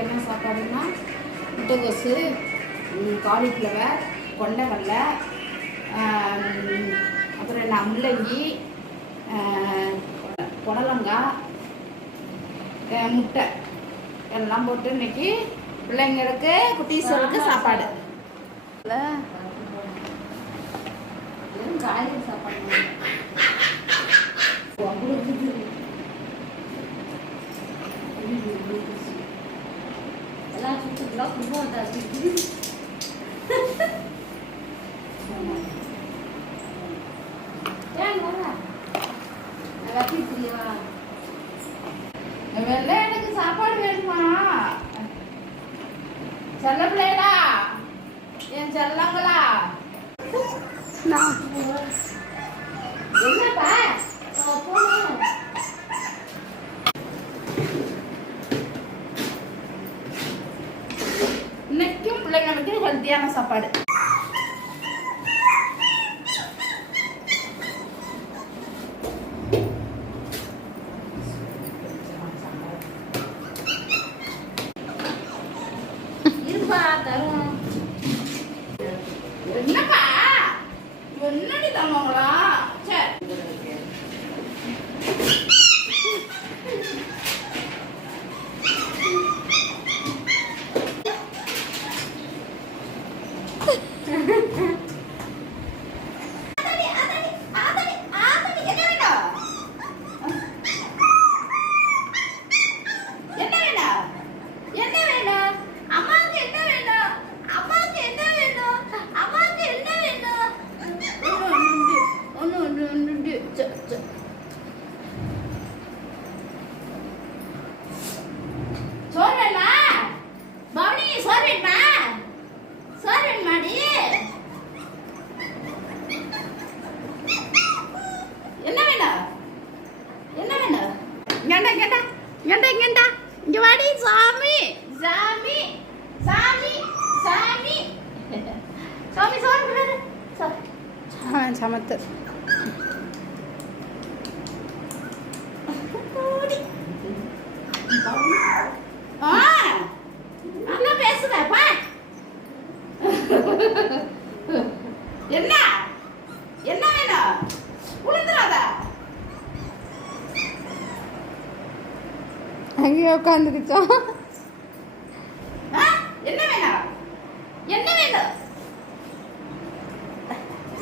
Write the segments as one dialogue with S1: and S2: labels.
S1: என்ன சாப்பாடுன்னா முட்டைகோசு காலிஃப்ளவர் கொண்டக்கடலை அப்புறம் என்ன முள்ளங்கி புடலங்காய் முட்டை எல்லாம் போட்டு இன்னைக்கு பிள்ளைங்களுக்கு குட்டீஸ்களுக்கு சாப்பாடு. காய்கறி சாப்பாடு எல்லாம் சுற்றுலாம் குடும்பம் வெள்ளை எனக்கு சாப்பாடு வேணுமா செல்ல பிள்ளைடா என் செல்லங்களா என்னப்பா இன்னைக்கும் பிள்ளைங்களுக்கு ஹெல்த்தியான சாப்பாடு என்னப்பா? என்னடி தருவாங்களா? சரி Yeah. இங்கேண்டா இங்கேண்டா? இங்க வாடி சாமி. சாமி சாமி சாமி. சாமி கொடுறாரு
S2: சமத்து.
S1: என்ன வேணும் உளுந்துராத
S2: அங்கேயே உட்காந்துருச்சோம்
S1: ஆ? என்ன வேணும்? என்ன வேணும்?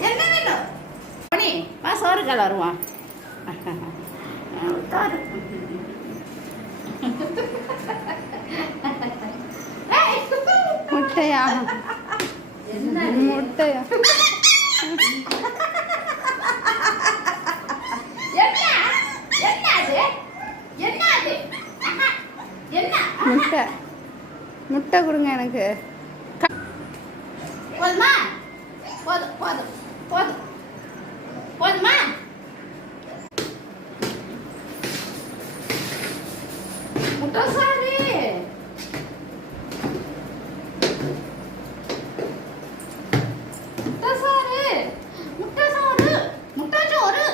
S1: என்ன வேணும்? மணி வா சோறு கால வருவான் உட்காரு. ஏய்,
S2: முட்டையா? முட்டையா
S1: என்ன என்ன அது என்ன அது ஆஹா. என்ன ஆஹா.
S2: முட்டை முட்டை கொடுங்க எனக்கு.
S1: போதுமா? போதும் போதும் போதும். போதுமா முட்டை சாரு முட்டை சோறு முட்டை சோறு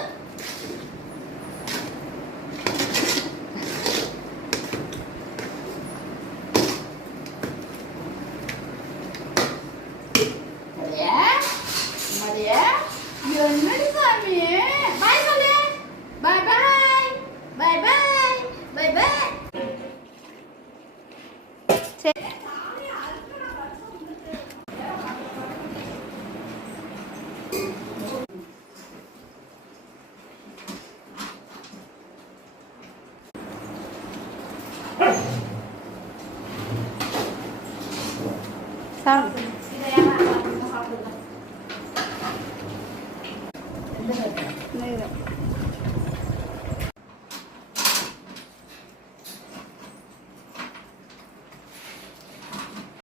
S1: மதியா மதியா என்னடி சாமி பாய் சொல்லு பாய் பாய் பாய் பாய் பாய் பாய்
S2: சரி சாப்பிடு